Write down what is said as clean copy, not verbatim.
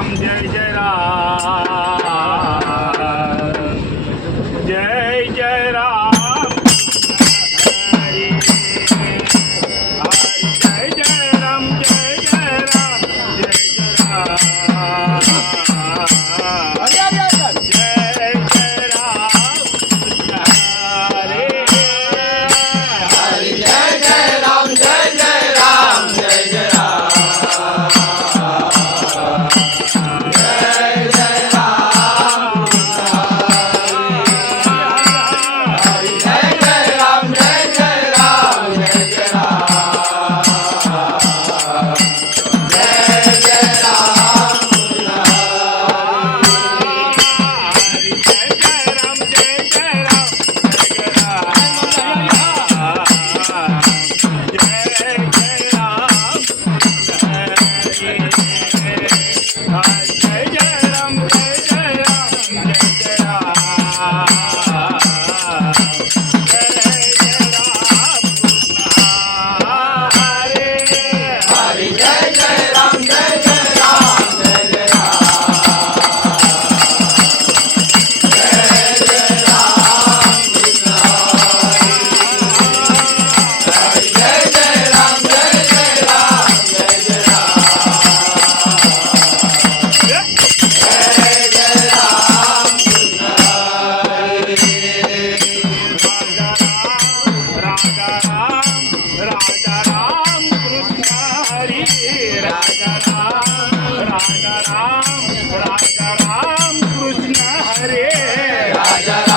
राम जय जय राम जय जय राम हरी हरी जय जय राम जय जय राम जय जय राम जय जय राम हरे हरी जय जय राम जय जय राम जय जय राम जय जय राम हरी जय जय राम जय जय राम जय जय राम जय जय राम हरी जय जय राम जय जय राम जय जय राम जय जय राम हरी जय जय राम जय जय राम जय जय राम जय जय राम हरे हरी जय जय राम जय जय राम जय जय जय जय राम जय जय राम जय जय राजा राम कृष्ण हरी राजा राम कृष्ण हरे राजा